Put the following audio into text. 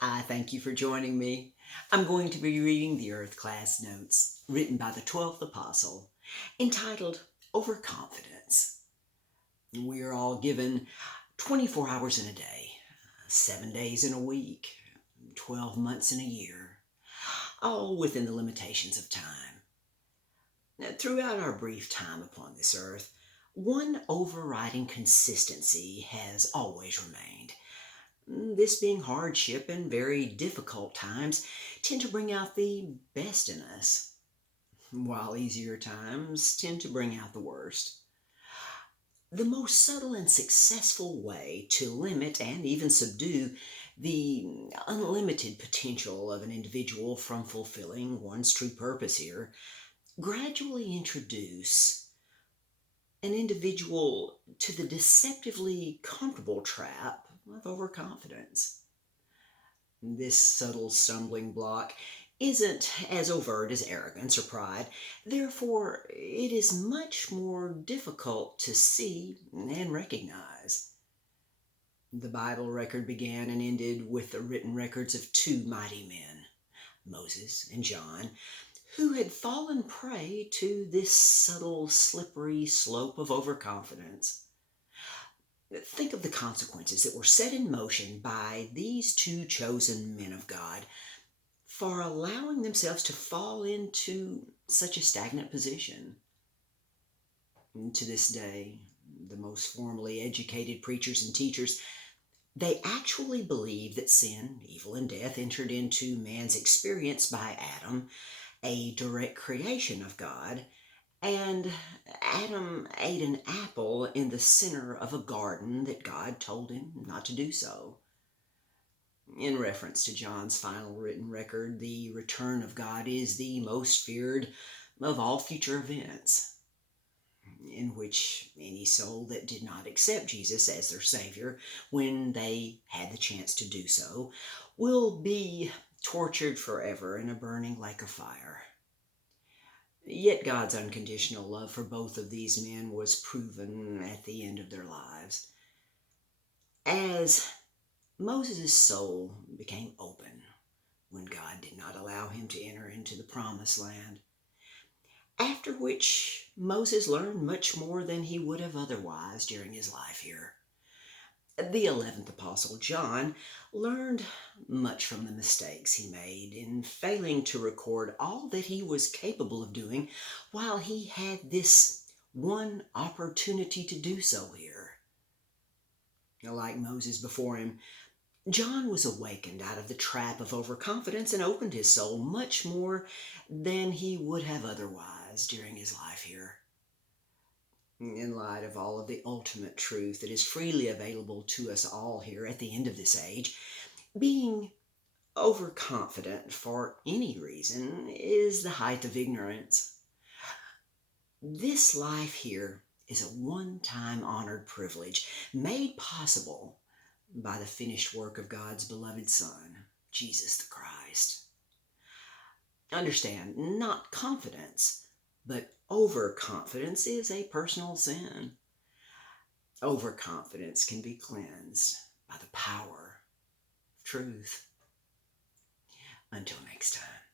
I thank you for joining me. I'm going to be reading the Earth class notes written by the 12th Apostle, entitled Overconfidence. We are all given 24 hours in a day, 7 days in a week, 12 months in a year, all within the limitations of time. Throughout our brief time upon this earth, one overriding consistency has always remained. This being hardship and very difficult times tend to bring out the best in us, while easier times tend to bring out the worst. The most subtle and successful way to limit and even subdue the unlimited potential of an individual from fulfilling one's true purpose here, gradually introduce an individual to the deceptively comfortable trap of overconfidence. This subtle stumbling block isn't as overt as arrogance or pride. Therefore, it is much more difficult to see and recognize. The Bible record began and ended with the written records of two mighty men, Moses and John, who had fallen prey to this subtle, slippery slope of overconfidence. Think of the consequences that were set in motion by these two chosen men of God for allowing themselves to fall into such a stagnant position. And to this day, the most formally educated preachers and teachers, they actually believe that sin, evil, and death entered into man's experience by Adam, a direct creation of God, and Adam ate an apple in the center of a garden that God told him not to do so. In reference to John's final written record, the return of God is the most feared of all future events, in which any soul that did not accept Jesus as their Savior when they had the chance to do so will be tortured forever in a burning lake of fire. Yet God's unconditional love for both of these men was proven at the end of their lives. As Moses' soul became open when God did not allow him to enter into the promised land, after which Moses learned much more than he would have otherwise during his life here. The 11th apostle, John, learned much from the mistakes he made in failing to record all that he was capable of doing while he had this one opportunity to do so here. Like Moses before him, John was awakened out of the trap of overconfidence and opened his soul much more than he would have otherwise during his life here. In light of all of the ultimate truth that is freely available to us all here at the end of this age, being overconfident for any reason is the height of ignorance. This life here is a one-time honored privilege made possible by the finished work of God's beloved Son, Jesus the Christ. Understand, not confidence, but overconfidence is a personal sin. Overconfidence can be cleansed by the power of truth. Until next time.